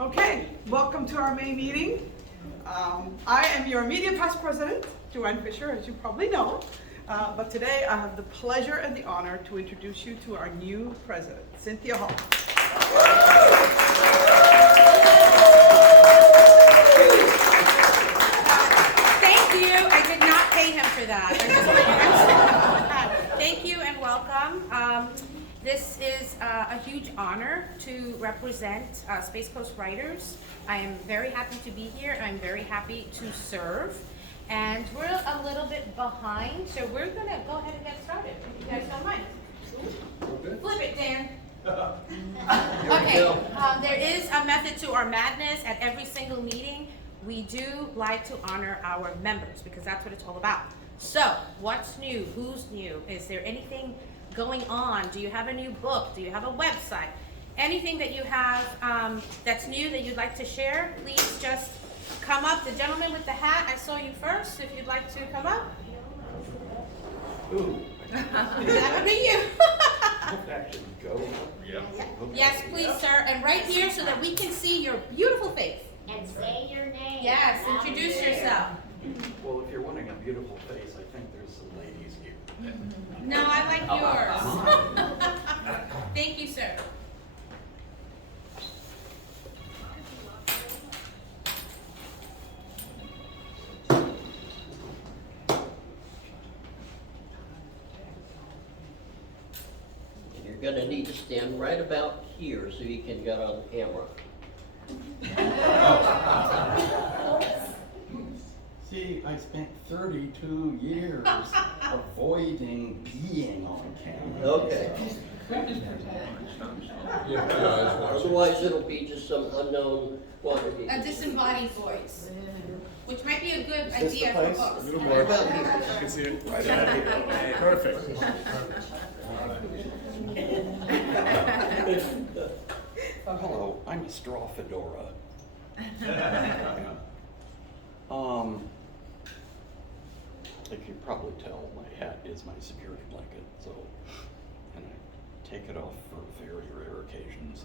Okay, welcome to our May meeting. I am your immediate past president, Joanne Fisher, as you probably know. But today I have the pleasure and the honor to introduce you to our new president, Cynthia Hall. Thank you. I did not pay him for that. I just want you guys to know that. Thank you and welcome. This is a huge honor to represent Space Coast Writers. I am very happy to be here. I'm very happy to serve. And we're a little bit behind, so we're going to go ahead and get started, if you guys don't mind. Flip it, Dan. Okay, there is a method to our madness. At every single meeting, we do like to honor our members, because that's what it's all about. So, what's new? Who's new? Is there anything going on? Do you have a new book? Do you have a website? Anything that you have that's new that you'd like to share, please just come up. The gentleman with the hat, I saw you first. If you'd like to come up. Ooh. That would be you. That should go. Yeah. Yes, please, sir. And right here so that we can see your beautiful face. And say your name. Yes, introduce yourself. Well, if you're wanting a beautiful face, I think there's some ladies here. No, I like yours. Thank you, sir. You're going to need to stand right about here so you can get on camera. See, I spent 32 years avoiding being on camera. Okay. Otherwise, it'll be just some unknown quantity. A disembodied voice, which might be a good Is this idea the for place? books. A little Right more. about here. You can see it right out here. Perfect. Hello, I'm a straw fedora. If you probably tell, my hat is my security blanket, so, and I take it off for very rare occasions.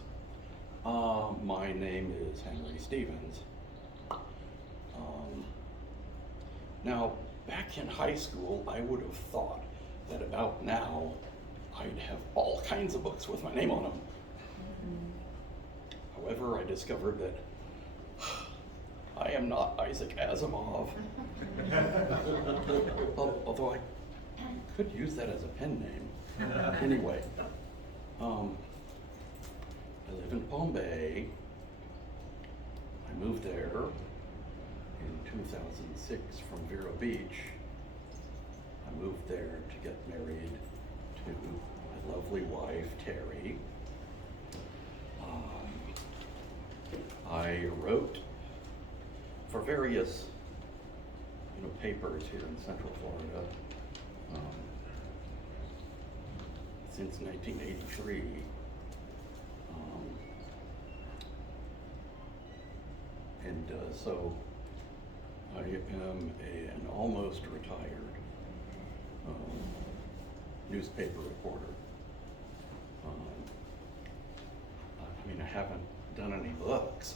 My name is Henry Stevens. Now, back in high school, I would have thought that about now, I'd have all kinds of books with my name on them. However, I discovered that I am not Isaac Asimov. Although I could use that as a pen name. Anyway, I live in Palm Bay. I moved there in 2006 from Vero Beach. I moved there to get married to my lovely wife, Terry. I wrote for various papers here in Central Florida since 1983. So I am an almost retired newspaper reporter. I haven't done any books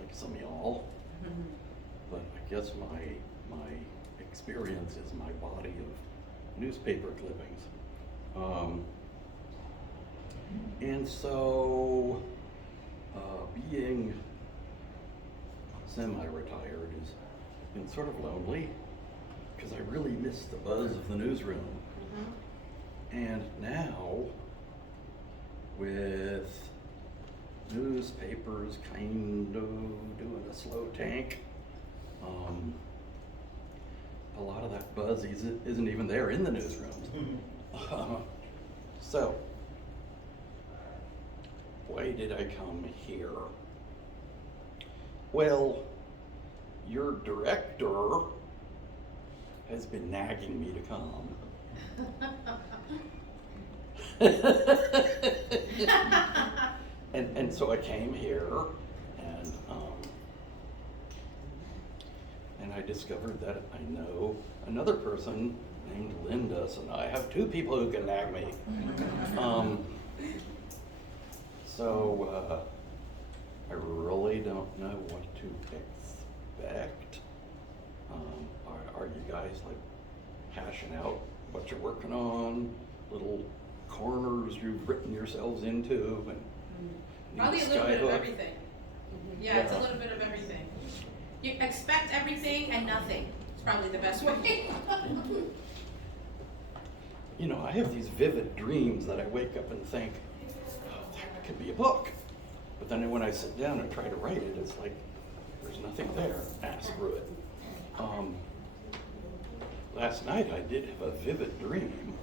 like some of y'all, but I guess my experience is my body of newspaper clippings. And so being semi-retired has been sort of lonely because I really miss the buzz of the newsroom. And now, with newspapers kind of doing a slow tank, a lot of that buzz isn't even there in the newsrooms. So, why did I come here? Well, your director has been nagging me to come. And so I came here, and I discovered that I know another person named Linda, so now I have two people who can nag me. So I really don't hashing out what you're working on, little corners you've written yourselves into, and Probably a need little bit of skyhook. everything. Yeah, it's a little bit of everything. You expect everything and nothing. It's probably the best way. You know, I have these vivid dreams that I wake up and think, oh, that could be a book. But then when I sit down and try to write it, it's like, there's nothing there. Screw it. Last night I did have a vivid dream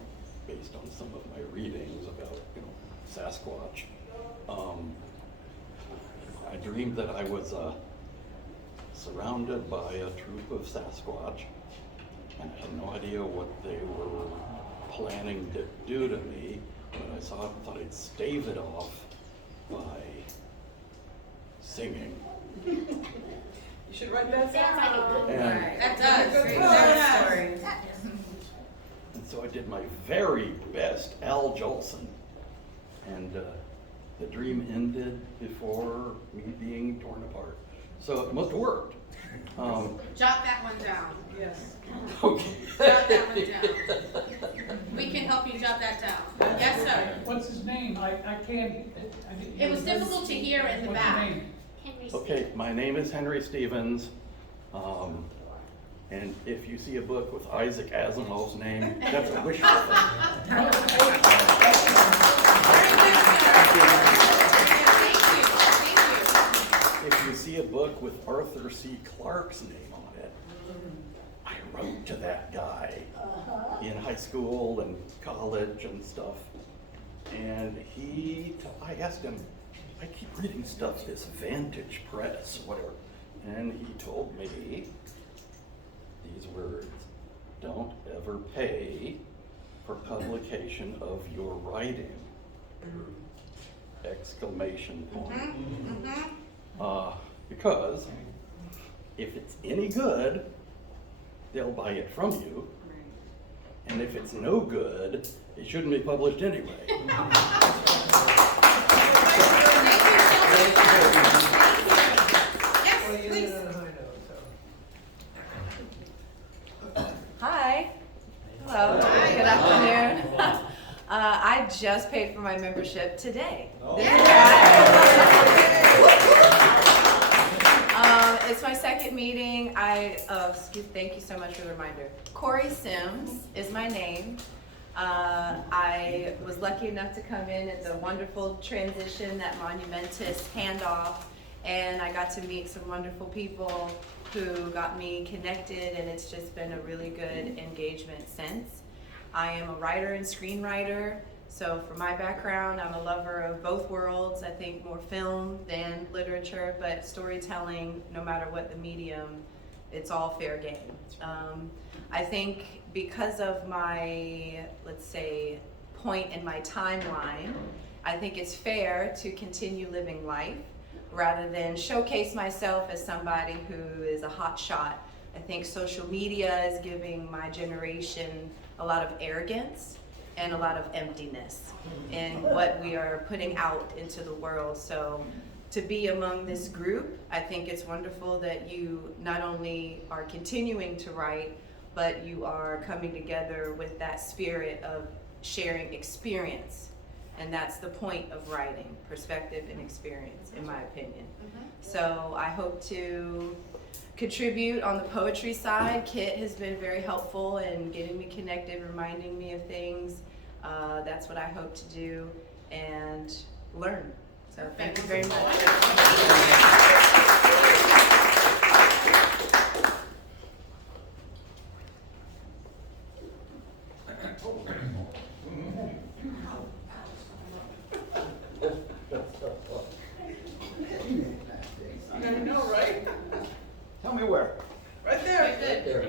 based on some of my readings about, you know, Sasquatch. I dreamed that I was surrounded by a troop of Sasquatch, and I had no idea what they were planning to do to me, but I thought I'd stave it off by singing. You should write that down. And, That does. Good That story. does. and so I did my very best Al Jolson, and the dream ended before me being torn apart. So it must have worked. Jot that one down. Yes. Okay. Jot that one down. We can help you jot that down. Yes, sir. What's his name? I can't. It was difficult to hear in the What's back. his name? Okay, my name is Henry Stevens, and if you see a book with Isaac Asimov's name, that's a wish fulfillment. Very good, sir. Thank you. If you see a book with Arthur C. Clarke's name on it, I wrote to that guy in high school and college and stuff, and I asked him, I keep reading stuff, this Vantage Press, whatever, and he told me these words: don't ever pay for publication of your writing! Exclamation point. Because if it's any good, they'll buy it from you, and if it's no good, it shouldn't be published anyway. Thank you so much. Yes, please. Hi. Hello. Hi. Good afternoon. I just paid for my membership today. It's my second meeting. Thank you so much for the reminder. Corey Sims is my name. I was lucky enough to come in at the wonderful transition, that monumentous handoff, and I got to meet some wonderful people who got me connected, and it's just been a really good engagement since. I am a writer and screenwriter, so for my background, I'm a lover of both worlds. I think more film than literature, but storytelling, no matter what the medium, it's all fair game. I think because of my, let's say, point in my timeline, I think it's fair to continue living life rather than showcase myself as somebody who is a hot shot. I think social media is giving my generation a lot of arrogance and a lot of emptiness in what we are putting out into the world. So to be among this group, I think it's wonderful that you not only are continuing to write, but you are coming together with that spirit of sharing experience. And that's the point of writing, perspective and experience, in my opinion. So I hope to contribute on the poetry side. Kit has been very helpful in getting me connected, reminding me of things. That's what I hope to do and learn. So thank you very much. I know, right? Tell me where. Right there. Right there.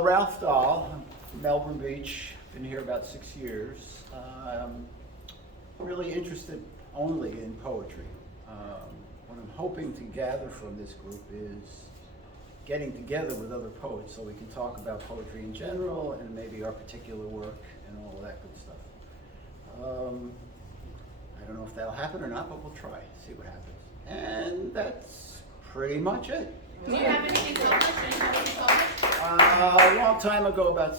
Ralph Dahl, I'm from Melbourne Beach, been here about 6 years. Really interested only in poetry. What I'm hoping to gather from this group is getting together with other poets so we can talk about poetry in general and maybe our particular work and all of that good stuff. I don't know if that'll happen or not, but we'll try, see what happens. And that's pretty much it. Do you have anything published? Anything published? A long time ago, about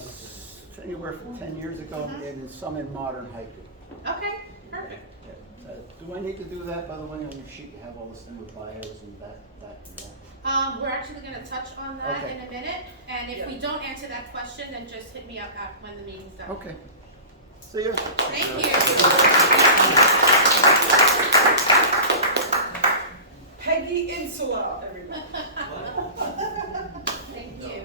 anywhere from 10 years ago, and some in modern haiku. Okay, perfect. Do I need to do that, by the way, on your sheet? You have all this thing with bios and that and that? We're actually gonna touch on that Okay. in a minute, and if we don't answer that question, then just hit me up when the meeting's done. Okay. See ya. Thank you. Peggy Insula, everybody. Thank you.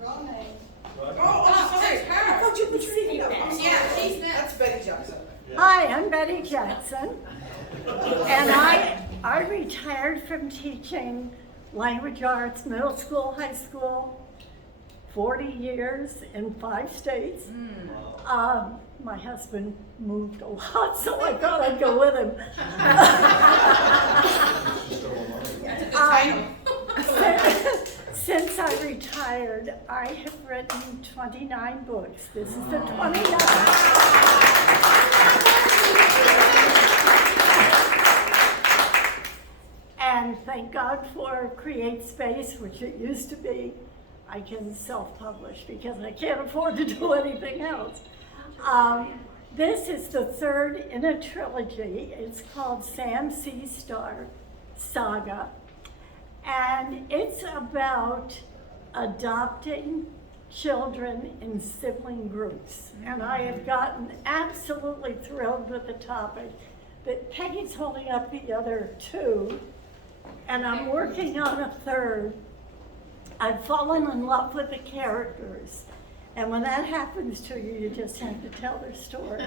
Wrong name. Oh, sorry. that's her. I thought you were speaking of. I'm Yeah, sorry. she's next. That's Betty Jackson. Hi, I'm Betty Jackson, and I retired from teaching language arts, middle school, high school, 40 years in 5 states. My husband moved a lot, so I thought I'd go with him. That's a good title. Since I retired, I have written 29 books. This is the 29th. And thank God for Create Space, which it used to be. I can self-publish because I can't afford to do anything else. This is the third in a trilogy. It's called Sam C. Star Saga. And it's about adopting children in sibling groups. And I have gotten absolutely thrilled with the topic that Peggy's holding up the other 2, and I'm working on a third. I've fallen in love with the characters. And when that happens to you, you just have to tell their story.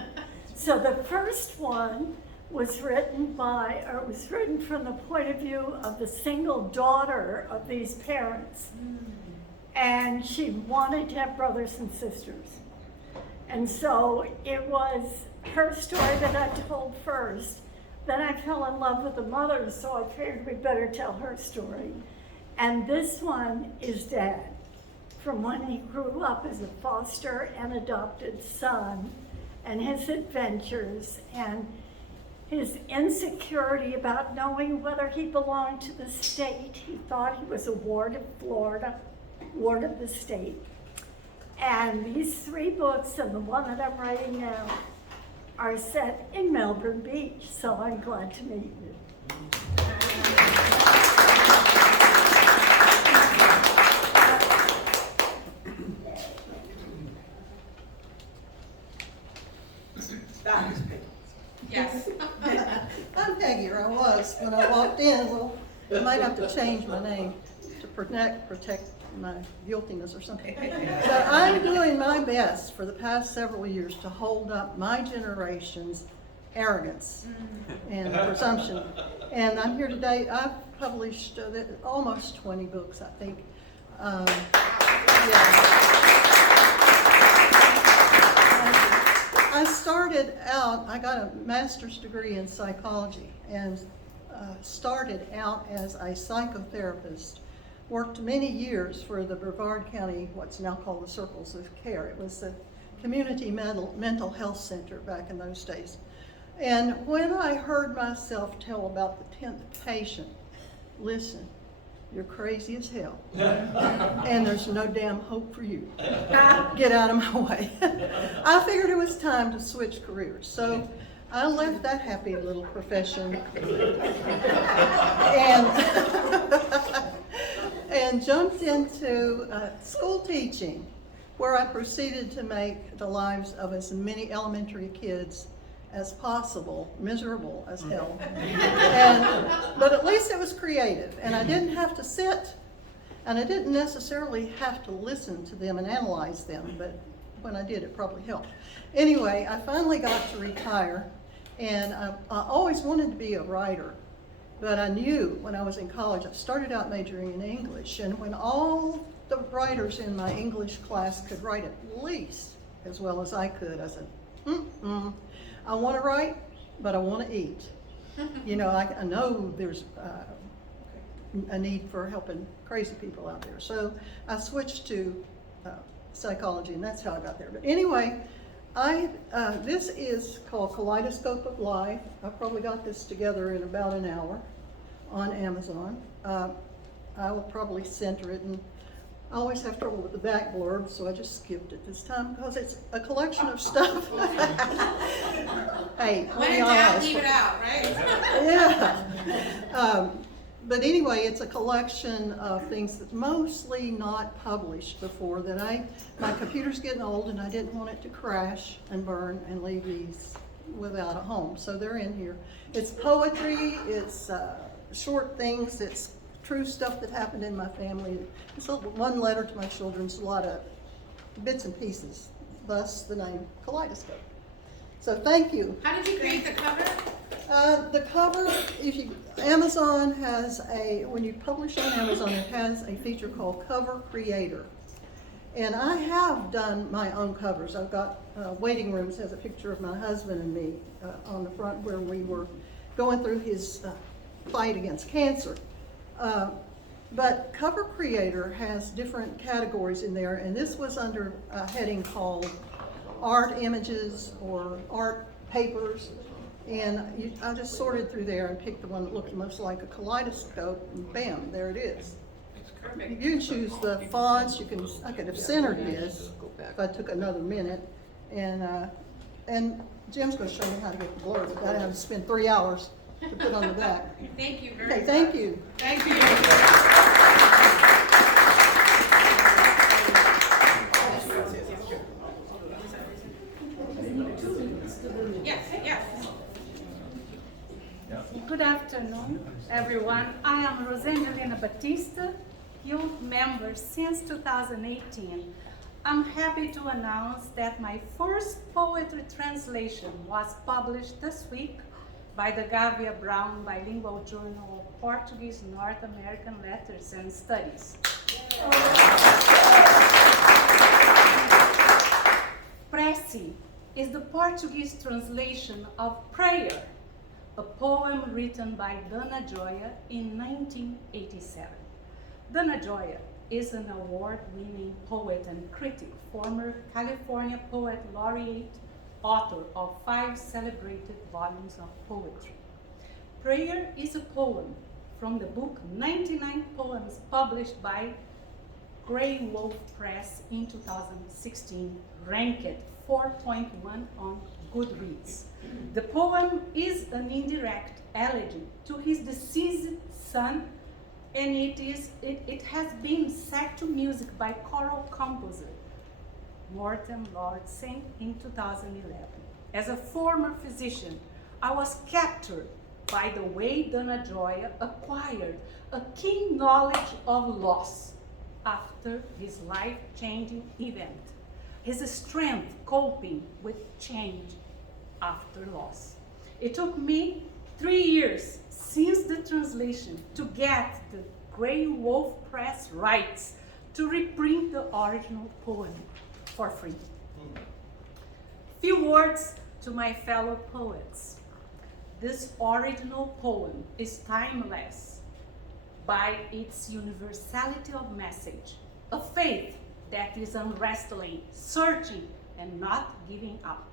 So the first one was written from the point of view of the single daughter of these parents. And she wanted to have brothers and sisters. And so it was her story that I told first. Then I fell in love with the mother, so I figured we better tell her story. And this one is Dad, from when he grew up as a foster and adopted son, and his adventures, and his insecurity about knowing whether he belonged to the state. He thought he was a ward of Florida, ward of the state. And these 3 books, and the one that I'm writing now, are set in Melbourne Beach, so I'm glad to meet you. That is Peggy. Yes. I'm Peggy, or I was when I walked in. Well, I might have to change my name to protect my guiltiness or something. But I'm doing my best for the past several years to hold up my generation's arrogance and presumption. And I'm here today. I've published almost 20 books, I think. I started out, I got a master's degree in psychology, and started out as a psychotherapist. Worked many years for the Brevard County, what's now called the Circles of Care. It was the community mental health center back in those days. And when I heard myself tell about the 10th patient, listen, you're crazy as hell, and there's no damn hope for you. Get out of my way. I figured it was time to switch careers. So I left that happy little profession and jumped into school teaching, where I proceeded to make the lives of as many elementary kids as possible miserable as hell. But at least it was creative, and I didn't have to sit, and I didn't necessarily have to listen to them and analyze them, but when I did, it probably helped. Anyway, I finally got to retire, and I always wanted to be a writer, but I knew when I was in college, I started out majoring in English, and when all the writers in my English class could write at least as well as I could, I said, I want to write, but I want to eat. You know, I know there's a need for helping crazy people out there. So I switched to psychology, and that's how I got there. But anyway, this is called Kaleidoscope of Life. I probably got this together in about an hour on Amazon. I will probably center it, and I always have trouble with the back blurb, so I just skipped it this time because it's a collection of stuff. Hey, When in doubt, leave it out, right? Yeah. But anyway, it's a collection of things that mostly not published before that my computer's getting old and I didn't want it to crash and burn and leave these without a home. So they're in here. It's poetry, it's short things, it's true stuff that happened in my family. It's one letter to my children, it's a lot of bits and pieces, thus the name Kaleidoscope. So thank you. How did you create the cover? The cover, Amazon has when you publish on Amazon, it has a feature called Cover Creator. And I have done my own covers. I've got Waiting Rooms has a picture of my husband and me on the front where we were going through his fight against cancer. But Cover Creator has different categories in there, and this was under a heading called Art Images or Art Papers. And I just sorted through there and picked the one that looked most like a kaleidoscope, and bam, there it is. Perfect. You can choose the fonts. I could have centered this if I took another minute. And Jim's going to show me how to get the blurb. But I had to spend 3 hours to put on the back. Thank you very much. Okay, thank you. Thank you. Yes, yes. Good afternoon, everyone. I am Rosangelina Batista, youth member since 2018. I'm happy to announce that my first poetry translation was published this week by the Gavia Brown Bilingual Journal of Portuguese North American Letters and Studies. Prece is the Portuguese translation of Prayer, a poem written by Dana Joya in 1987. Dana Joya is an award-winning poet and critic, former California Poet Laureate, author of 5 celebrated volumes of poetry. Prayer is a poem from the book 99 Poems published by Grey Wolf Press in 2016, ranked 4.1 on Goodreads. The poem is an indirect elegy to his deceased son, and it has been set to music by choral composer Morten Lordsen in 2011. As a former physician, I was captured by the way Dana Joya acquired a keen knowledge of loss after his life-changing event, his strength coping with change after loss. It took me 3 years since the translation to get the Grey Wolf Press rights to reprint the original poem for free. Few words to my fellow poets. This original poem is timeless by its universality of message, a faith that is unwrestling, searching, and not giving up.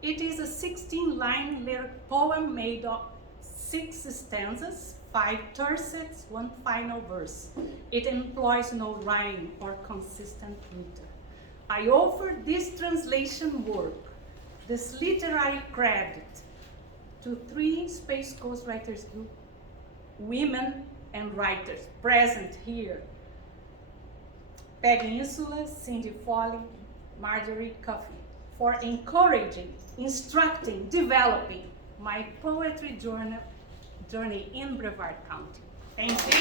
It is a 16-line lyric poem made of 6 stanzas, 5 tercets, 1 final verse. It employs no rhyme or consistent meter. I offer this translation work, this literary credit, to 3 Space Coast Writers Group women and writers present here: Peggy Insula, Cindy Foley, Marjorie Coffey, for encouraging, instructing, developing my poetry journey in Brevard County. Thank you.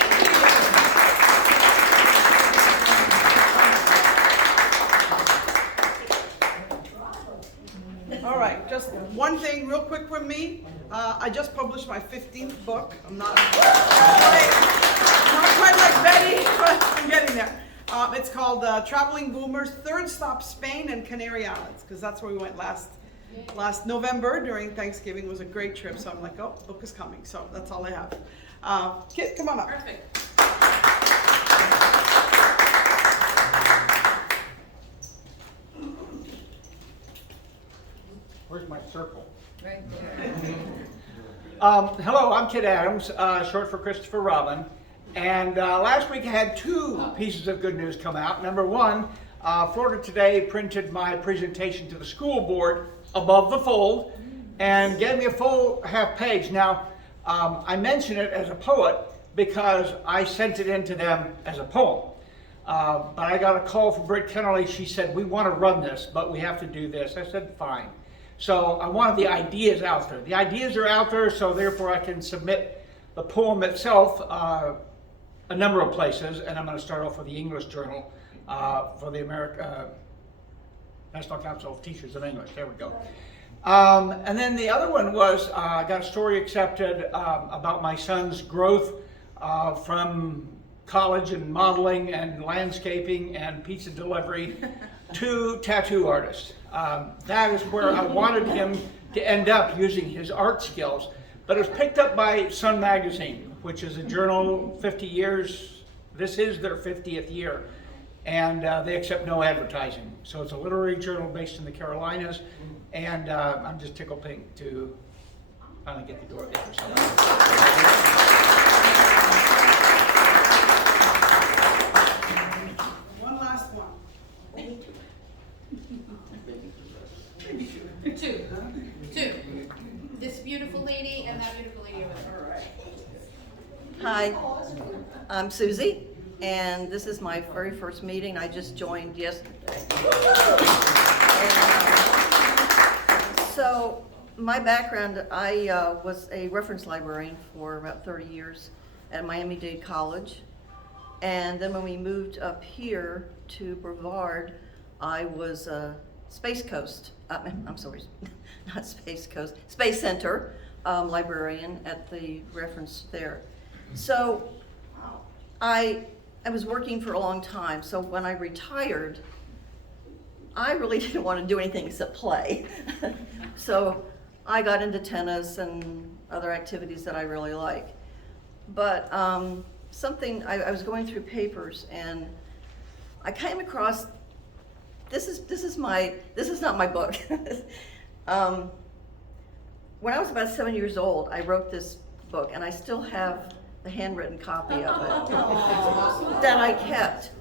All right, just one thing real quick from me. I just published my 15th book. I'm not quite like Betty, but I'm getting there. It's called Traveling Boomers, Third Stop Spain and Canary Islands, because that's where we went last November during Thanksgiving. It was a great trip, so I'm like, oh, book is coming. So that's all I have. Kit, come on up. Perfect. Where's my circle? Right there. Hello, I'm Kit Adams, short for Christopher Robin. And last week I had two pieces of good news come out. Number one, Florida Today printed my presentation to the school board above the fold and gave me a full half page. Now, I mention it as a poet because I sent it in to them as a poem. But I got a call from Britt Kennerly. She said, we want to run this, but we have to do this. I said, fine. So I wanted the ideas out there. The ideas are out there, so therefore I can submit the poem itself a number of places, and I'm going to start off with the English Journal for the National Council of Teachers of English. There we go. And then the other one was I got a story accepted about my son's growth from college and modeling and landscaping and pizza delivery to tattoo artist. That is where I wanted him to end up using his art skills. But it was picked up by Sun Magazine, which is a journal 50 years. This is their 50th year. And they accept no advertising. So it's a literary journal based in the Carolinas. And I'm just tickled pink to finally get the door there for someone. One last one. Two. This beautiful lady and that beautiful lady over there. All right. Hi, I'm Susie, and this is my very first meeting. I just joined yesterday. So my background, I was a reference librarian for about 30 years at Miami-Dade College. And then when we moved up here to Brevard, I was Space Coast, I'm sorry, not Space Coast, Space Center librarian at the reference there. So I was working for a long time, so when I retired, I really didn't want to do anything except play. So I got into tennis and other activities that I really like. But something, I was going through papers and I came across, this is not my book. When I was about 7 years old, I wrote this book and I still have the handwritten copy of it that I kept.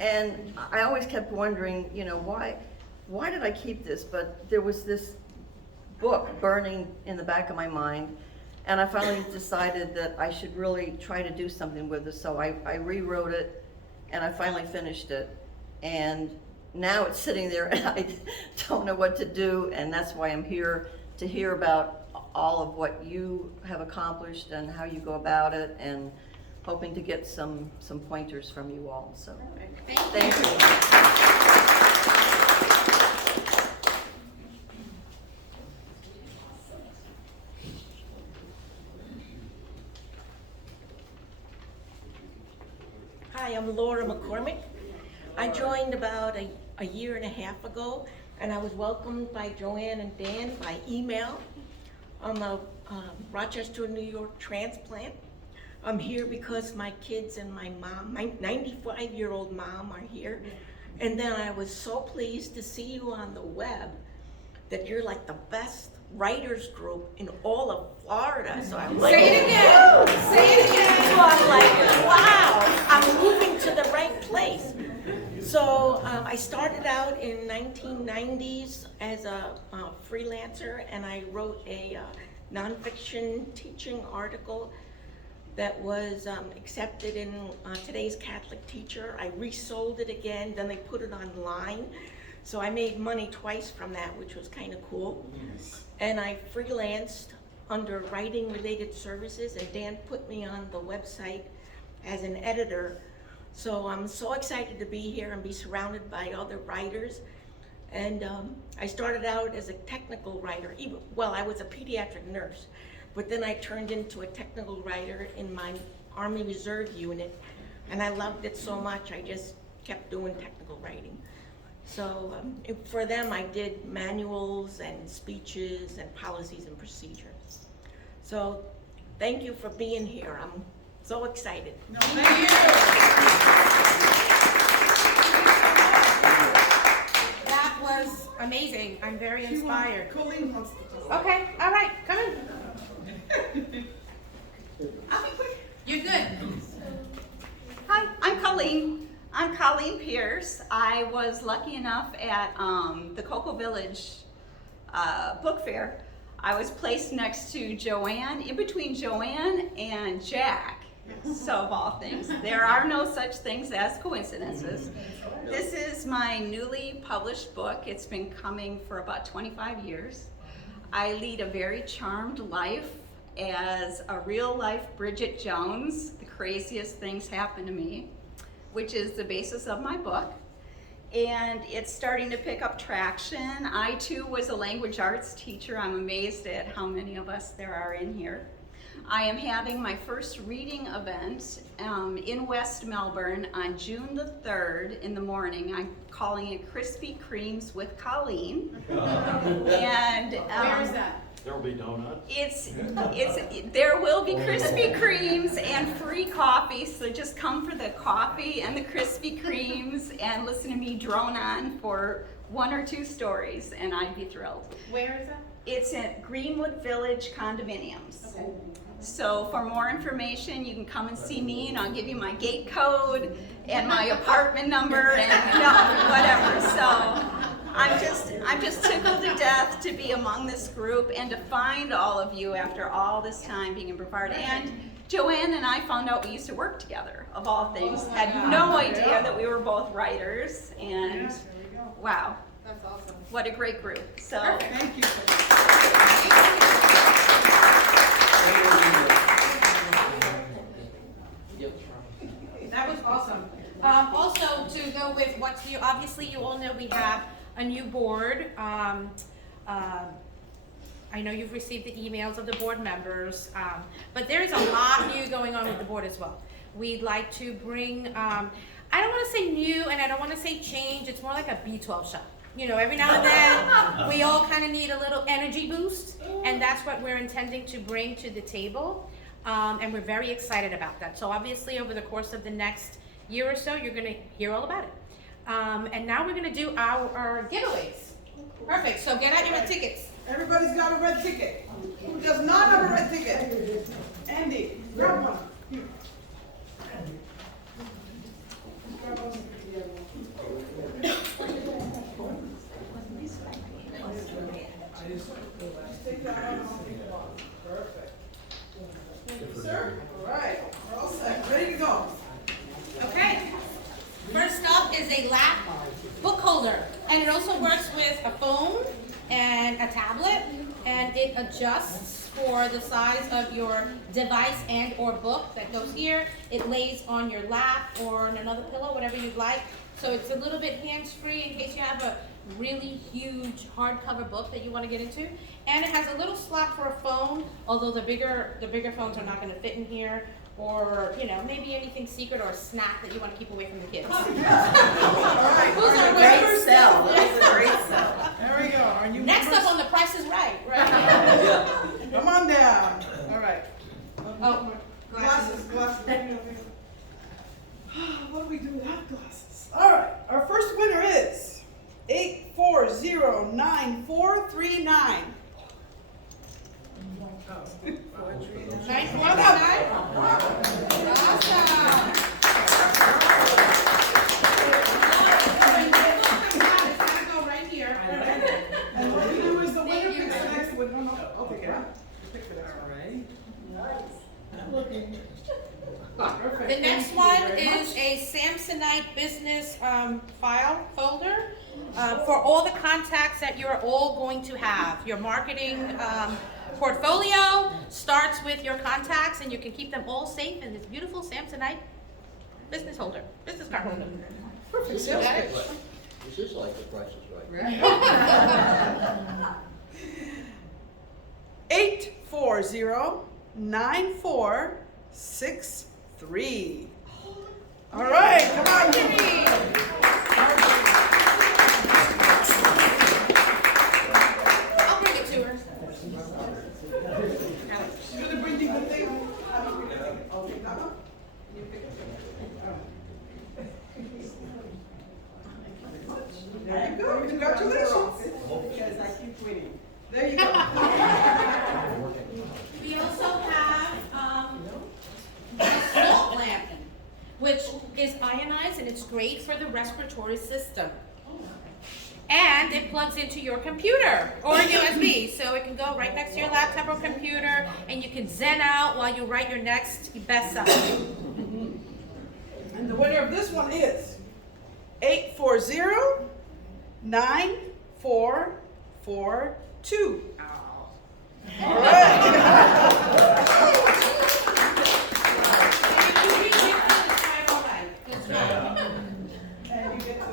And I always kept wondering, you know, why did I keep this? But there was this book burning in the back of my mind, and I finally decided that I should really try to do something with it. So I rewrote it, and I finally finished it. And now it's sitting there, and I don't know what to do, and that's why I'm here to hear about all of what you have accomplished and how you go about it, and hoping to get some pointers from you all. So thank you. Hi, I'm Laura McCormick. I joined about a year and a half ago, and I was welcomed by Joanne and Dan by email. I'm a Rochester, New York transplant. I'm here because my kids and my mom, my 95-year-old mom, are here. And then I was so pleased to see you on the web that you're like the best writers group in all of Florida. So I'm like, Say it again. Say it again. so I'm like, wow, I'm moving to the right place. So I started out in 1990s as a freelancer, and I wrote a nonfiction teaching article that was accepted in Today's Catholic Teacher. I resold it again, then they put it online. So I made money twice from that, which was kind of cool. And I freelanced under writing related services, and Dan put me on the website as an editor. So I'm so excited to be here and be surrounded by other writers. And I started out as a technical writer. I was a pediatric nurse, but then I turned into a technical writer in my Army Reserve unit, and I loved it so much I just kept doing technical writing. So for them I did manuals and speeches and policies and procedures. So thank you for being here. I'm so excited. No, thank you. That was amazing. I'm very inspired. Colleen wants to talk. Okay, all right, come in. I'll be quick. You're good. I'm Colleen Pierce. I was lucky enough at the Cocoa Village book fair. I was placed next to Joanne, in between Joanne and Jack. So of all things, there are no such things as coincidences. This is my newly published book. It's been coming for about 25 years. I lead a very charmed life as a real life Bridget Jones. The craziest things happen to me, which is the basis of my book. And it's starting to pick up traction. I too was a language arts teacher. I'm amazed at how many of us there are in here. I am having my first reading event in West Melbourne on June the 3rd in the morning. I'm calling it Krispy Kremes with Colleen. And Where is that? There'll be donuts. There will be Krispy Kremes and free coffee, so just come for the coffee and the Krispy Kremes and listen to me drone on for 1 or 2 stories, and I'd be thrilled. Where is that? It's at Greenwood Village Condominiums. Okay. So for more information, you can come and see me, and I'll give you my gate code and my apartment number and whatever. So I'm just tickled to death to be among this group and to find all of you after all this time being in Brevard. And Joanne and I found out we used to work together, of all things. Had no idea that we were both writers, and wow. That's awesome. What a great group. So Thank you. That was awesome. Also, to go with what's new, obviously you all know we have a new board. I know you've received the emails of the board members, but there's a lot new going on with the board as well. We'd like to bring, I don't want to say new and I don't want to say change, it's more like a B12 shot. You know, every now and then, we all kind of need a little energy boost, and that's what we're intending to bring to the table, and we're very excited about that. So obviously, over the course of the next year or so, you're going to hear all about it. And now we're going to do our giveaways. Perfect, so get out your red tickets. Everybody's got a red ticket. Who does not have a red ticket? Andy, grab one. Here. Grab one. Take that out. Perfect. Thank you, sir. All right, we're all set. Ready to go. Okay. First up is a lap book holder, and it also works with a phone and a tablet, and it adjusts for the size of your device and or book that goes here. It lays on your lap or on another pillow, whatever you'd like. So it's a little bit hands-free in case you have a really huge hardcover book that you want to get into. And it has a little slot for a phone, although the bigger phones are not going to fit in here, or maybe anything secret or a snack that you want to keep away from the kids. All right. Who's our Great members? sell. That's a great sell. There we go. Are you Next members? up on the Price is Right. Come on down. All right. Oh, Glasses. What do we do without glasses? All right. Our first winner is 8409439. 949. Awesome. Go right here. And what we do is the winner picks the next one. No, I'll take it out. Pick the next one. Perfect. The next one is a Samsonite business file folder for all the contacts that you're all going to have. Your marketing portfolio starts with your contacts, and you can keep them all safe in this beautiful Samsonite business card holder. Perfect. This is like the Price is Right. 8409463. All right, come on, Jimmy. I'll bring it to her. She's gonna bring you good thing. I'll take that one. You pick it. There you go. Congratulations. Because I keep winning. There you go. We also have a salt lamp which is ionized and it's great for the respiratory system. And it plugs into your computer or USB, so it can go right next to your laptop or computer, and you can zen out while you write your next bestseller. And the winner of this one is 840-9442. All right. And you get to,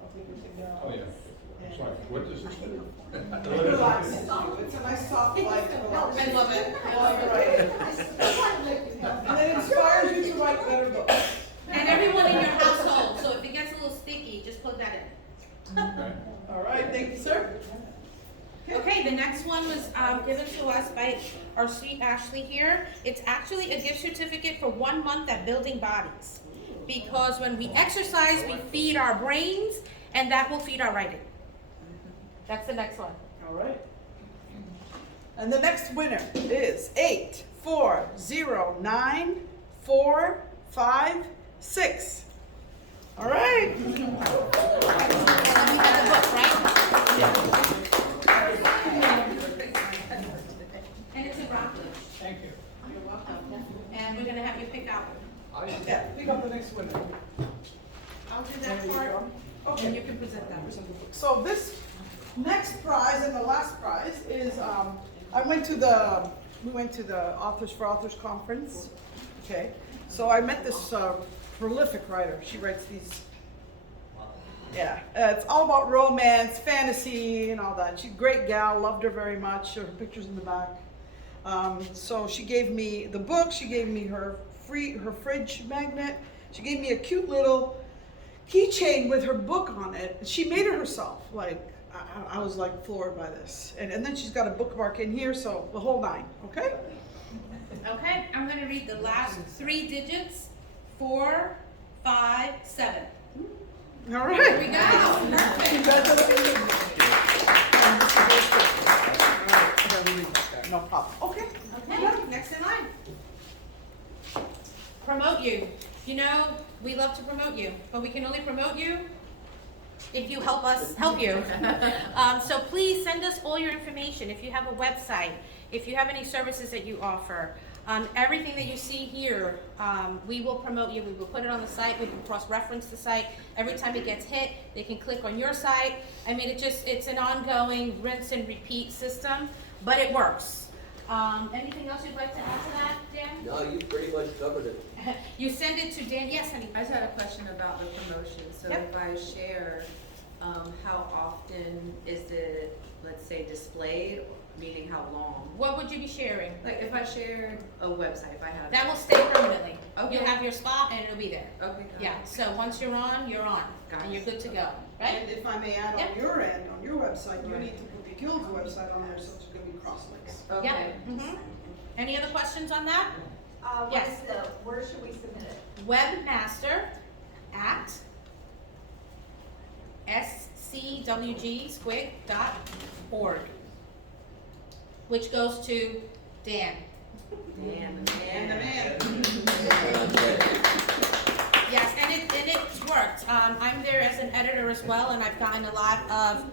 I'll take your thing down. Oh, yeah. It's like, what does this do? Relax. It's a nice soft light. I love it. And it inspires you to write better books. And everyone in your household, so if it gets a little sticky, just plug that in. Okay. All right, thank you, sir. Okay, the next one was given to us by our sweet Ashley here. It's actually a gift certificate for 1 month at Building Bodies. Because when we exercise, we feed our brains, and that will feed our writing. That's the next one. All right. And the next winner is 840-9456. All right. And then we have the book, right? And it's in Rockledge. Thank you. You're welcome. And we're gonna have you pick out. Yeah, pick up the next winner. I'll do that part, Okay. and you can present that. So this next prize and the last prize is, we went to the Authors for Authors conference. Okay, so I met this prolific writer. She writes these. Yeah, it's all about romance, fantasy, and all that. She's a great gal. Loved her very much. Her pictures in the back. So she gave me the book. She gave me her fridge magnet. She gave me a cute little keychain with her book on it. She made it herself. Like, I was like floored by this. And then she's got a bookmark in here, so the whole 9, okay? Okay, I'm gonna read the last 3 digits, 4, 5, 7. All right. Here we go, perfect. No problem. Okay. Okay, next in line. Promote you. You know, we love to promote you, but we can only promote you if you help us help you. So please send us all your information. If you have a website, if you have any services that you offer, everything that you see here, we will promote you. We will put it on the site. We can cross-reference the site. Every time it gets hit, they can click on your site. I mean, it's an ongoing rinse and repeat system, but it works. Anything else you'd like to add to that, Dan? No, you pretty much covered it. You send it to Dan. Yes, honey. I just had a question about the promotion. So Yep. if I share, how often is it, let's say, displayed? Meaning how long? What would you be sharing? Like if I shared a website, if I have That will stay permanently. Okay. You'll have your spot and it'll be there. Okay. Got Yeah, it. so once you're on, Got and it. you're good to go, right? And if I may add Yep. on your end, on your website, you Right. need to put the guild's website on there, so it's gonna be cross-links. Okay. Yep. Any other questions on that? Yes. Where should we submit it? Webmaster at scwgsquig.org, which goes to Dan. Dan. And the man. Yes, and it's worked. I'm there as an editor as well, and I've gotten a lot of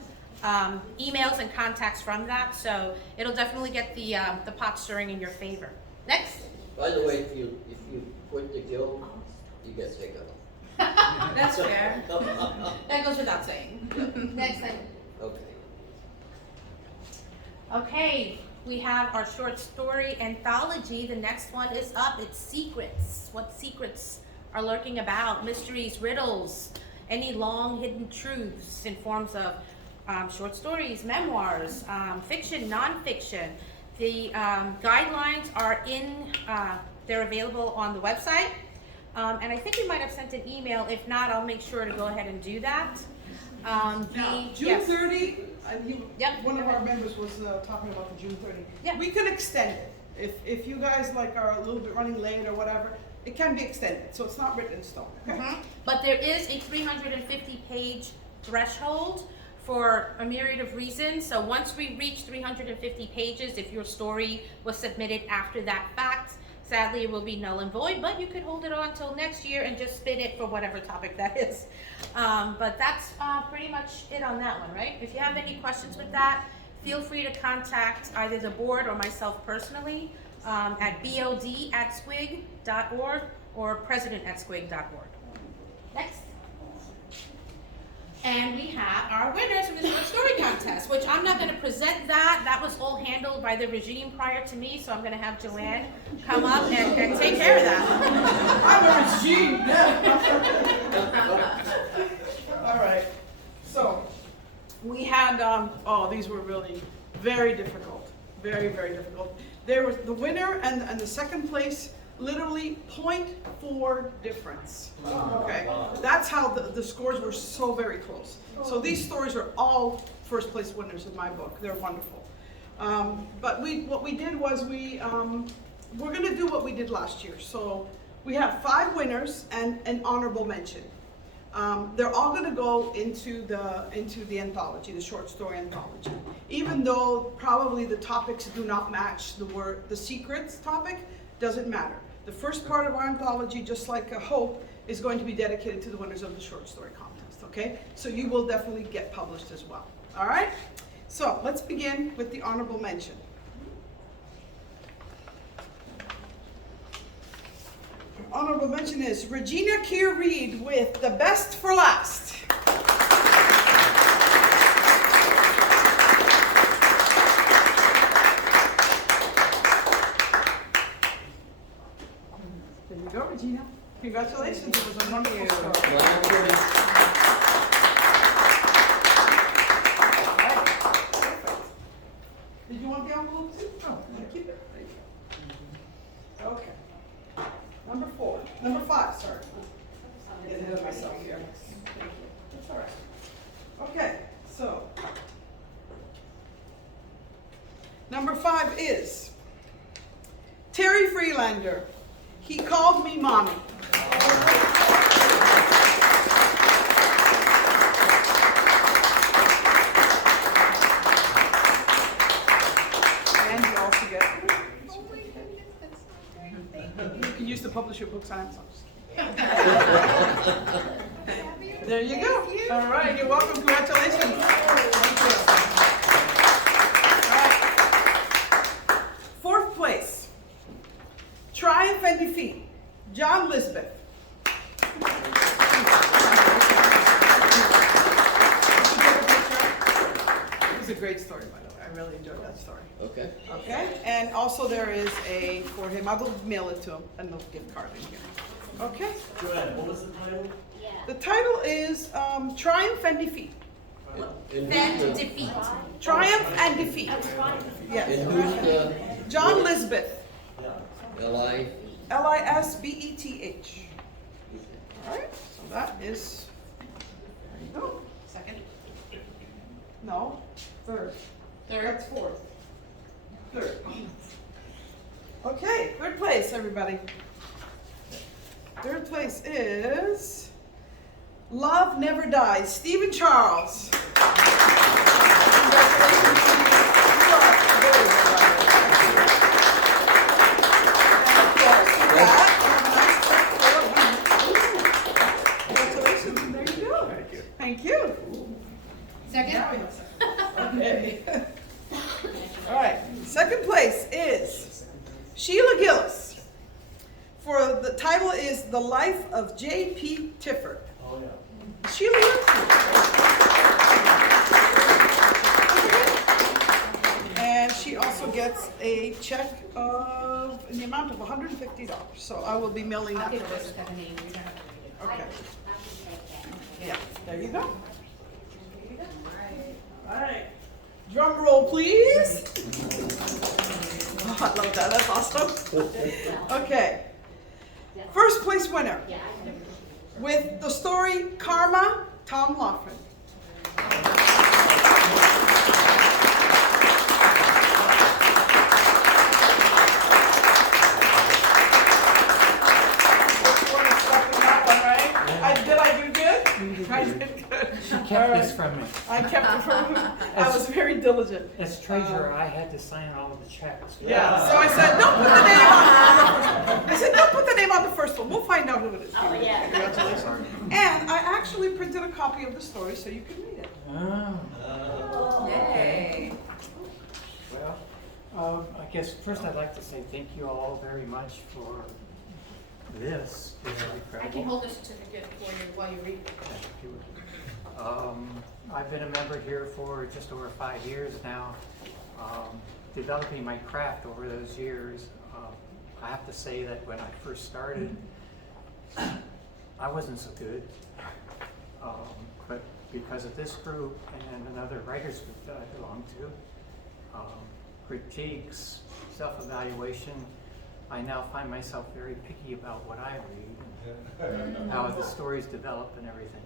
emails and contacts from that, so it'll definitely get the pot stirring in your favor. Next. By the way, if you quit the guild, you get taken off. That's fair. That goes without saying. Next thing. Okay. Okay, we have our short story anthology. The next one is up. It's secrets. What secrets are lurking about? Mysteries, riddles, any long hidden truths in forms of short stories, memoirs, fiction, nonfiction. The guidelines are they're available on the website. And I think we might have sent an email. If not, I'll make sure to go ahead and do that. Now, June yes. 30, Yep. one of our members was talking about the June 30. Yeah. We can extend it. If you guys like are a little bit running late or whatever, it can be extended, so it's not written in stone. Okay? But there is a 350-page threshold for a myriad of reasons. So once we reach 350 pages, if your story was submitted after that fact, Sadly, it will be null and void, but you could hold it on until next year and just spin it for whatever topic that is. But that's pretty much it on that one, right? If you have any questions with that, feel free to contact either the board or myself personally at bod@swig.org or president@swig.org. Next. And we have our winners from the short story contest, which I'm not going to present that. That was all handled by the regime prior to me, so I'm going to have Joanne come up and take care of that. I'm a regime. All right. So we had, these were really very difficult. Very, very difficult. There was the winner and the second place, literally 0.4 difference. Okay, that's how the scores were so very close. So these stories are all first place winners in my book. They're wonderful. But what we did was we're going to do what we did last year. So we have 5 winners and an honorable mention. They're all going to go into the anthology, the short story anthology. Even though probably the topics do not match the secrets topic, doesn't matter. The first part of our anthology, just like Hope, is going to be dedicated to the winners of the short story contest, okay? So you will definitely get published as well, all right? So let's begin with the honorable mention. Honorable mention is Regina Keir Reed with The Best for Last. There you go, Regina. Congratulations, it was a wonderful story. Did you want the envelope too? Oh, keep it. Okay. Number 5, sorry. I'm getting ahead of myself here. That's all right. Okay, so. Number 5 is Terry Freelander. He called me mommy. And you also get. You can use to publish your books on Amazon. There you go. All right, you're welcome. Congratulations. Thank you. All right. 4th place. Triumph and Defeat. John Lisbeth. It was a great story, by the way. I really enjoyed that story. Okay. Okay, and also there is a for him. I will mail it to him, and they'll gift card in here. Okay. Joanne, what was the title? The title is Triumph and Defeat. Then defeat. Triumph and Defeat. Yes. And who's the? John Lisbeth. L.I. Lisbeth. All right. So that is. There you go. Second. No. Third. That's 4th. 3rd. Okay, 3rd place, everybody. 3rd place is Love Never Dies, Stephen Charles. Congratulations, Stephen. You are very well. And of course, with that, congratulations, and there you go. Thank you. Second. Okay. All right. 2nd place is Sheila Gillis. For the title is The Life of J.P. Tifford. Oh, yeah. Sheila Gillis. And she also gets a check in the amount of $150. So I will be mailing that to her. Okay. Yeah, there you go. All right. Drum roll, please. Oh, I love that. That's awesome. Okay. 1st place winner with the story Karma, Thom Lofgren. Did I do good? I did good. kept this from me. I kept it from him. I was very diligent. As treasurer, I had to sign all of the checks. Yeah, so I said, don't put the name on the first one. I said, don't put the name on the first one. We'll find out who it is. Oh, yeah. Congratulations. And I actually printed a copy of the story so you can read it. Oh. Yay. Well, I guess first I'd like to say thank you all very much for this. It's I incredible. can hold this certificate for you while you read it. Thank you. I've been a member here for just over 5 years now. Developing my craft over those years, I have to say that when I first started, I wasn't so good. But because of this group and another writers group that I belong to, critiques, self-evaluation, I now find myself very picky about what I read and how the stories develop and everything.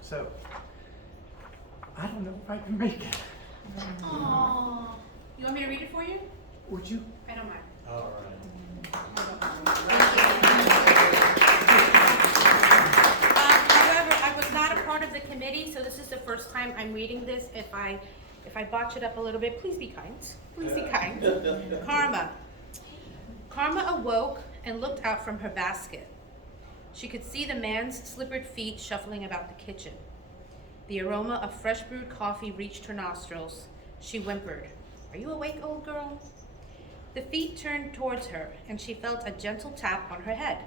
So, I don't know if I can make it. Aww. You want me to read it for you? Would you? I don't mind. All right. However, I was not a part of the committee, so this is the first time I'm reading this. If I botch it up a little bit, please be kind. Please be kind. Karma. Karma awoke and looked out from her basket. She could see the man's slippered feet shuffling about the kitchen. The aroma of fresh brewed coffee reached her nostrils. She whimpered, "Are you awake, old girl?" The feet turned towards her, and she felt a gentle tap on her head.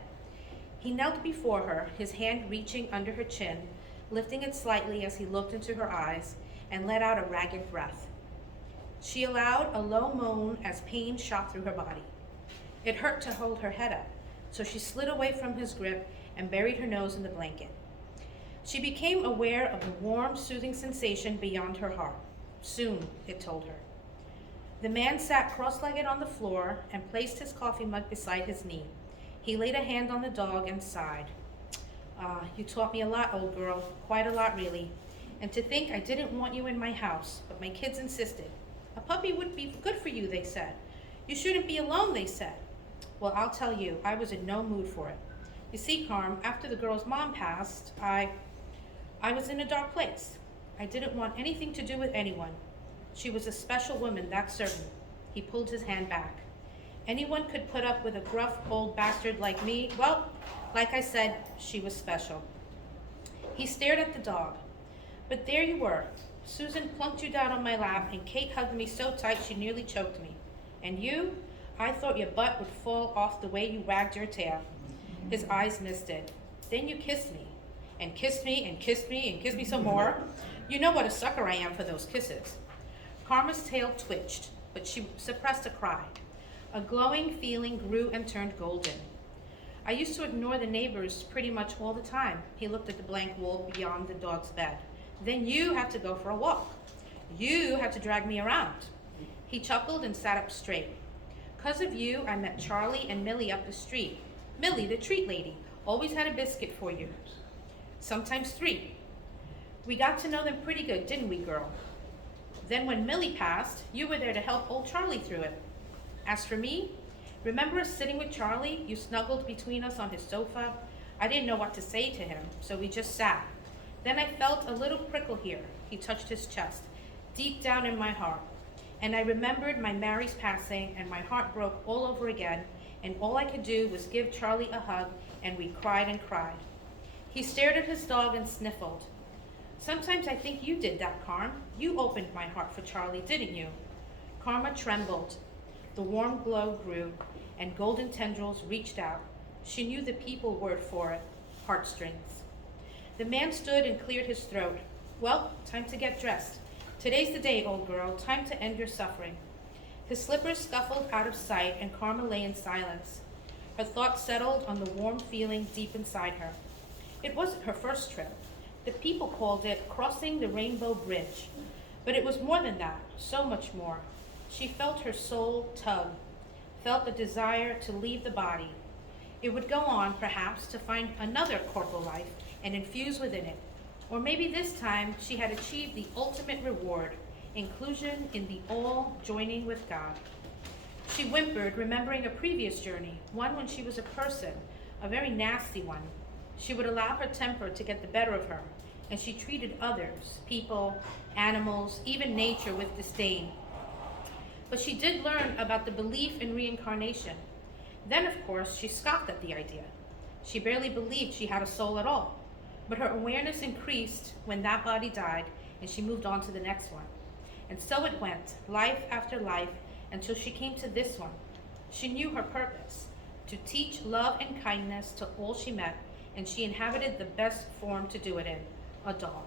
He knelt before her, his hand reaching under her chin, lifting it slightly as he looked into her eyes, and let out a ragged breath. She allowed a low moan as pain shot through her body. It hurt to hold her head up, so she slid away from his grip and buried her nose in the blanket. She became aware of the warm, soothing sensation beyond her heart. Soon, it told her. The man sat cross-legged on the floor and placed his coffee mug beside his knee. He laid a hand on the dog and sighed. You taught me a lot, old girl, quite a lot, really. And to think I didn't want you in my house, but my kids insisted. A puppy would be good for you, they said. You shouldn't be alone, they said. Well, I'll tell you, I was in no mood for it. You see, Carm, after the girl's mom passed, I was in a dark place. I didn't want anything to do with anyone. She was a special woman, that's certain. He pulled his hand back. Anyone could put up with a gruff old bastard like me. Well, like I said, she was special. He stared at the dog. But there you were. Susan plunked you down on my lap, and Kate hugged me so tight she nearly choked me. And you? I thought your butt would fall off the way you wagged your tail. His eyes misted. Then you kissed me. And kissed me, and kissed me, and kissed me some more. You know what a sucker I am for those kisses. Karma's tail twitched, but she suppressed a cry. A glowing feeling grew and turned golden. I used to ignore the neighbors pretty much all the time. He looked at the blank wall beyond the dog's bed. Then you had to go for a walk. You had to drag me around. He chuckled and sat up straight. 'Cause of you, I met Charlie and Millie up the street. Millie, the treat lady, always had a biscuit for you. Sometimes 3. We got to know them pretty good, didn't we, girl? Then when Millie passed, you were there to help old Charlie through it. As for me, remember us sitting with Charlie? You snuggled between us on his sofa. I didn't know what to say to him, so we just sat. Then I felt a little prickle here. He touched his chest, deep down in my heart. And I remembered my Mary's passing, and my heart broke all over again, and all I could do was give Charlie a hug, and we cried and cried. He stared at his dog and sniffled. Sometimes I think you did that, Carm. You opened my heart for Charlie, didn't you? Karma trembled. The warm glow grew, and golden tendrils reached out. She knew the people word for it, heartstrings. The man stood and cleared his throat. Well, time to get dressed. Today's the day, old girl. Time to end your suffering. His slippers scuffled out of sight, and Karma lay in silence. Her thoughts settled on the warm feeling deep inside her. It wasn't her first trip. The people called it crossing the Rainbow Bridge. But it was more than that, so much more. She felt her soul tug, felt the desire to leave the body. It would go on, perhaps, to find another corporal life and infuse within it. Or maybe this time she had achieved the ultimate reward, inclusion in the all, joining with God. She whimpered, remembering a previous journey, one when she was a person, a very nasty one. She would allow her temper to get the better of her, and she treated others, people, animals, even nature, with disdain. But she did learn about the belief in reincarnation. Then, of course, she scoffed at the idea. She barely believed she had a soul at all. But her awareness increased when that body died, and she moved on to the next one. And so it went, life after life, until she came to this one. She knew her purpose, to teach love and kindness to all she met, and she inhabited the best form to do it in, a dog.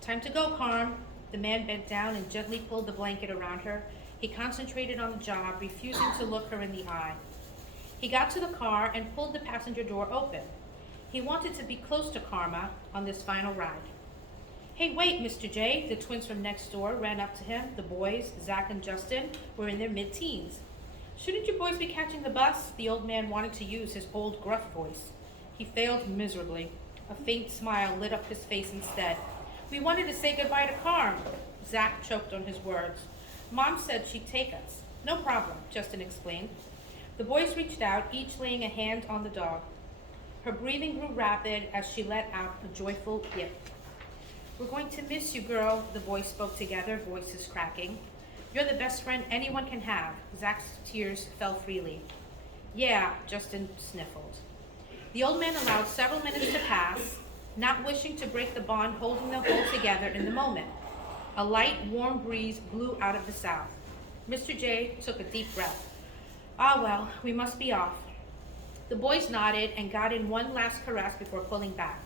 Time to go, Carm. The man bent down and gently pulled the blanket around her. He concentrated on the job, refusing to look her in the eye. He got to the car and pulled the passenger door open. He wanted to be close to Karma on this final ride. Hey, wait, Mr. J. The twins from next door ran up to him. The boys, Zach and Justin, were in their mid-teens. Shouldn't you boys be catching the bus? The old man wanted to use his old gruff voice. He failed miserably. A faint smile lit up his face instead. We wanted to say goodbye to Carm. Zach choked on his words. Mom said she'd take us. No problem, Justin explained. The boys reached out, each laying a hand on the dog. Her breathing grew rapid as she let out a joyful yip. We're going to miss you, girl, the boys spoke together, voices cracking. You're the best friend anyone can have. Zach's tears fell freely. Yeah, Justin sniffled. The old man allowed several minutes to pass, not wishing to break the bond holding them all together in the moment. A light, warm breeze blew out of the south. Mr. J took a deep breath. Ah, well, we must be off. The boys nodded and got in one last caress before pulling back.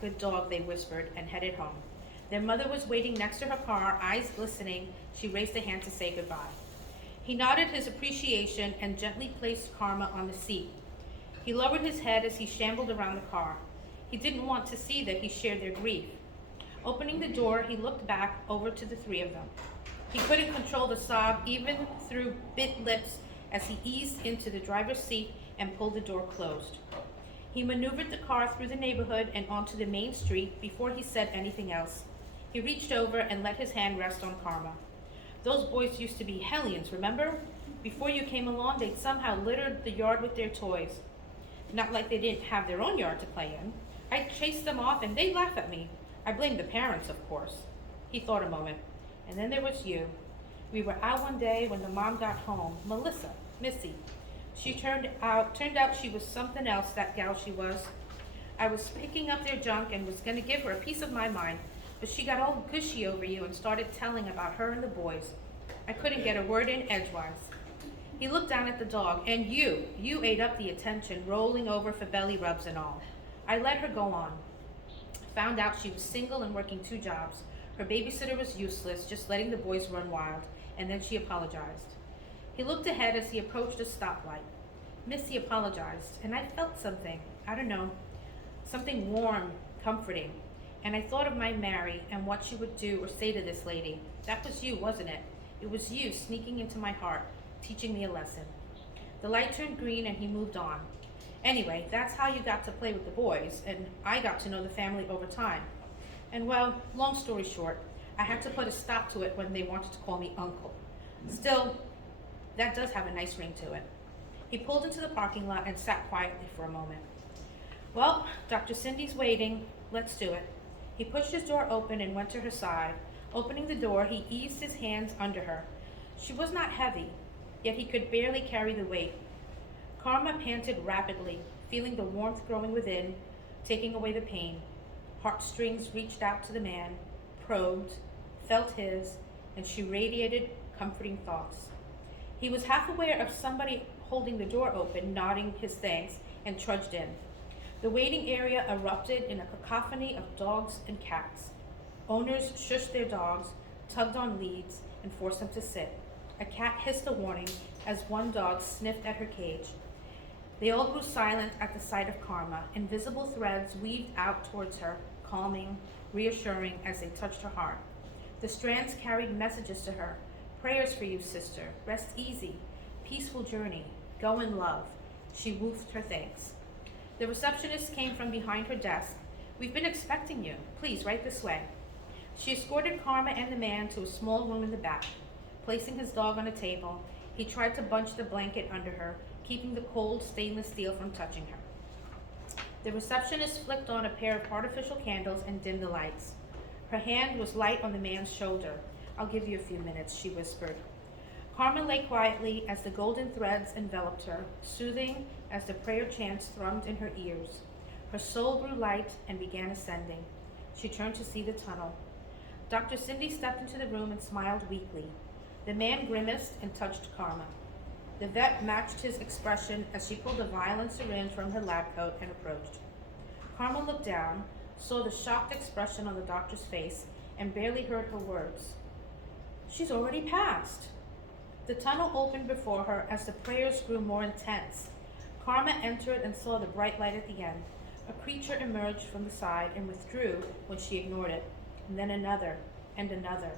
Good dog, they whispered, and headed home. Their mother was waiting next to her car, eyes glistening. She raised a hand to say goodbye. He nodded his appreciation and gently placed Karma on the seat. He lowered his head as he shambled around the car. He didn't want to see that he shared their grief. Opening the door, he looked back over to the three of them. He couldn't control the sob even through bit lips as he eased into the driver's seat and pulled the door closed. He maneuvered the car through the neighborhood and onto the main street before he said anything else. He reached over and let his hand rest on Karma. Those boys used to be hellions, remember? Before you came along, they'd somehow littered the yard with their toys. Not like they didn't have their own yard to play in. I'd chase them off and they'd laugh at me. I blamed the parents, of course. He thought a moment. And then there was you. We were out one day when the mom got home. Melissa, Missy. She turned out she was something else, that gal she was. I was picking up their junk and was going to give her a piece of my mind, but she got all gushy over you and started telling about her and the boys. I couldn't get a word in edgewise. He looked down at the dog, and you ate up the attention, rolling over for belly rubs and all. I let her go on. Found out she was single and working 2 jobs. Her babysitter was useless, just letting the boys run wild, and then she apologized. He looked ahead as he approached a stoplight. Missy apologized, and I felt something, I don't know, something warm, comforting. And I thought of my Mary and what she would do or say to this lady. That was you, wasn't it? It was you sneaking into my heart, teaching me a lesson. The light turned green and he moved on. Anyway, that's how you got to play with the boys, and I got to know the family over time. And well, long story short, I had to put a stop to it when they wanted to call me uncle. Still, that does have a nice ring to it. He pulled into the parking lot and sat quietly for a moment. Well, Dr. Cindy's waiting. Let's do it. He pushed his door open and went to her side. Opening the door, he eased his hands under her. She was not heavy, yet he could barely carry the weight. Karma panted rapidly, feeling the warmth growing within, taking away the pain. Heartstrings reached out to the man, probed, felt his, and she radiated comforting thoughts. He was half aware of somebody holding the door open, nodding his thanks, and trudged in. The waiting area erupted in a cacophony of dogs and cats. Owners shushed their dogs, tugged on leads, and forced them to sit. A cat hissed a warning as one dog sniffed at her cage. They all grew silent at the sight of Karma. Invisible threads weaved out towards her, calming, reassuring as they touched her heart. The strands carried messages to her. Prayers for you, sister. Rest easy. Peaceful journey. Go in love. She woofed her thanks. The receptionist came from behind her desk. We've been expecting you. Please, right this way. She escorted Karma and the man to a small room in the back. Placing his dog on a table, he tried to bunch the blanket under her, keeping the cold stainless steel from touching her. The receptionist flicked on a pair of artificial candles and dimmed the lights. Her hand was light on the man's shoulder. "I'll give you a few minutes," she whispered. Carmen lay quietly as the golden threads enveloped her, soothing as the prayer chants thrummed in her ears. Her soul grew light and began ascending. She turned to see the tunnel. Dr. Cindy stepped into the room and smiled weakly. The man grimaced and touched Karma. The vet matched his expression as she pulled a vial and syringe from her lab coat and approached. Karma looked down, saw the shocked expression on the doctor's face, and barely heard her words. "She's already passed." The tunnel opened before her as the prayers grew more intense. Karma entered and saw the bright light at the end. A creature emerged from the side and withdrew when she ignored it, and then another and another.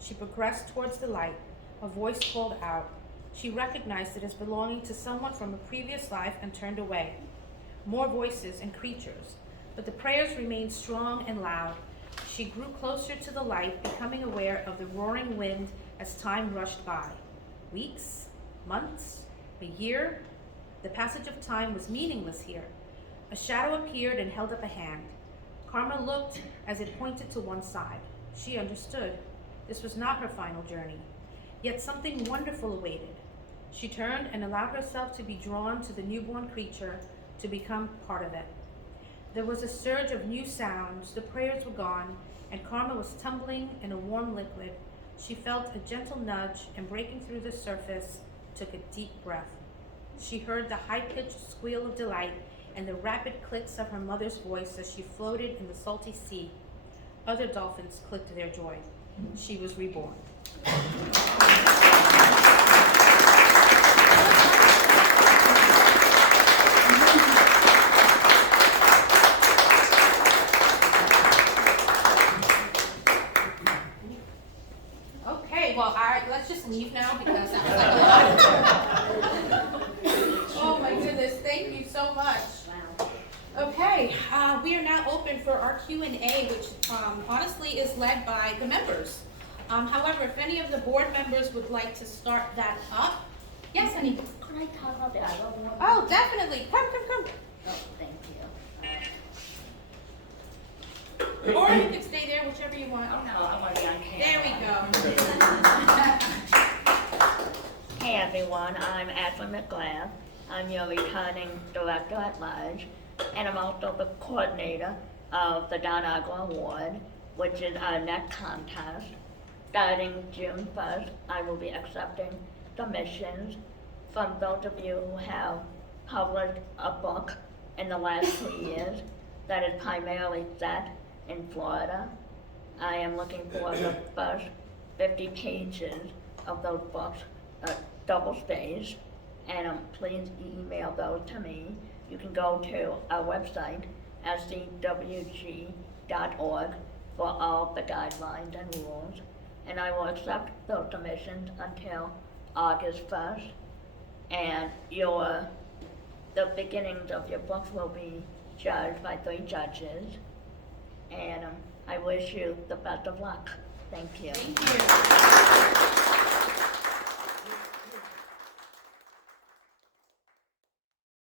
She progressed towards the light. A voice called out. She recognized it as belonging to someone from a previous life and turned away. More voices and creatures, but the prayers remained strong and loud. She grew closer to the light, becoming aware of the roaring wind as time rushed by. Weeks, months, a year. The passage of time was meaningless here. A shadow appeared and held up a hand. Karma looked as it pointed to one side. She understood. This was not her final journey. Yet something wonderful awaited. She turned and allowed herself to be drawn to the newborn creature, to become part of it. There was a surge of new sounds. The prayers were gone, and Karma was tumbling in a warm liquid. She felt a gentle nudge, and breaking through the surface, took a deep breath. She heard the high-pitched squeal of delight and the rapid clicks of her mother's voice as she floated in the salty sea. Other dolphins clicked their joy. She was reborn. Okay, well, let's just leave now because that was like a lot. Oh my goodness, thank you so much. Okay, we are now open for our Q&A, which honestly is led by the members. However, if any of the board members would like to start that up. Yes, honey? Could I talk about the album? Oh, definitely. Come. Oh, thank you. Or you can stay there, whichever you want. Oh, no, I want to be on camera. There we go. Hey, everyone. I'm Ashley McGrath. I'm your returning director at large, and I'm also the coordinator of the Don Agua Award, which is our next contest. Starting June 1st, I will be accepting submissions from those of you who have published a book in the last 2 years that is primarily set in Florida. I am looking for the first 50 pages of those books, double-spaced, and please email those to me. You can go to our website, SCWG.org, for all the guidelines and rules. And I will accept those submissions until August 1st. And the beginnings of your books will be judged by 3 judges. And I wish you the best of luck. Thank you. Thank you.